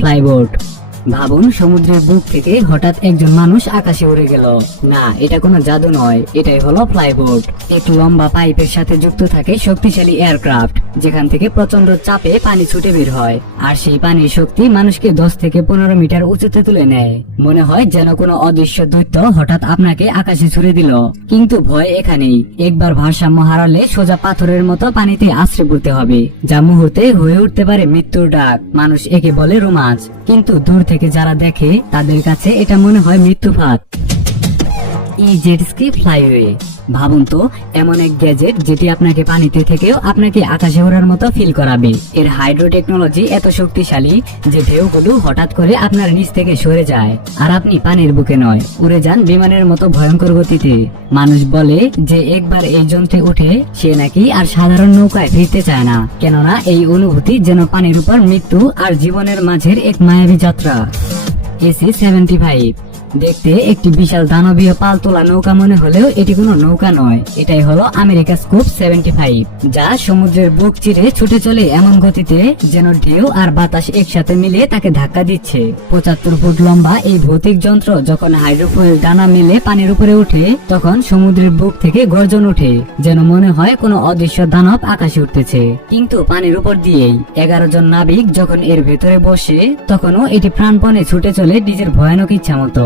ফ্লাইবোট। ভাবুন, সমুদ্রের বুক থেকে হঠাৎ একজন মানুষ আকাশে উড়ে গেল। না, এটা কোনো জাদু নয়, এটাই হলো ফ্লাইবোট। একটি লম্বা পাইপের সাথে যুক্ত থাকে শক্তিশালী এয়ারক্রাফট, যেখান থেকে প্রচন্ড চাপে পানি ছুটে বের হয়। আর সেই পানির শক্তি মানুষকে 10 থেকে 15 মিটার উঁচুতে তুলে নেয়। মনে হয় যেন কোনো অদৃশ্য দৈত্য হঠাৎ আপনাকে আকাশে ছুড়ে দিল। কিন্তু ভয় এখানেই, একবার ভারসাম্য হারালে সোজা পাথরের মতো পানিতে আশ্রয় পড়তে হবে, যা মুহূর্তে হয়ে উঠতে পারে মৃত্যুর ডাক। মানুষ একে বলে রোমাঞ্চ, কিন্তু দূর থেকে যারা দেখে তাদের কাছে এটা মনে হয় মৃত্যুফাত। Jet ski flyway. ভাবুন তো, এমন এক গ্যাজেট যেটি আপনাকে পানিতে থেকেও আপনাকে আকাশে ওড়ার মতো ফিল করাবে। এর হাইড্রো টেকনোলজি এত শক্তিশালী যে ঢেউগুলো হঠাৎ করে আপনার নিচ থেকে সরে যায়, আর আপনি পানির বুকে নয়, উড়ে যান বিমানের মতো ভয়ঙ্কর গতিতে। মানুষ বলে যে একবার এই যন্ত্রে উঠে সে নাকি আর সাধারণ নৌকায় ফিরতে চায় না, কেননা এই অনুভূতি যেন পানির উপর মৃত্যু আর জীবনের মাঝের এক মায়াবী যাত্রা। AC-75 দেখতে একটি বিশাল দানবীয় পাল তোলা নৌকা মনে হলেও এটি কোনো নৌকা নয়, এটাই হলো আমেরিকা স্কুপ 75, যা সমুদ্রের বুক চিরে ছুটে চলে এমন গতিতে যেন ঢেউ আর বাতাস একসাথে মিলে তাকে ধাক্কা দিচ্ছে। 75 ফুট লম্বা এই ভৌতিক যন্ত্র যখন হাইড্রোফোয়েল ডানা মিলে পানির উপরে ওঠে, তখন সমুদ্রের বুক থেকে গর্জন ওঠে, যেন মনে হয় কোনো অদৃশ্য দানব আকাশে উঠতেছে। কিন্তু পানির উপর দিয়েই 11 জন নাবিক যখন এর ভেতরে বসে, তখনও এটি প্রাণপণে ছুটে চলে নিজের ভয়ানক ইচ্ছা মতো।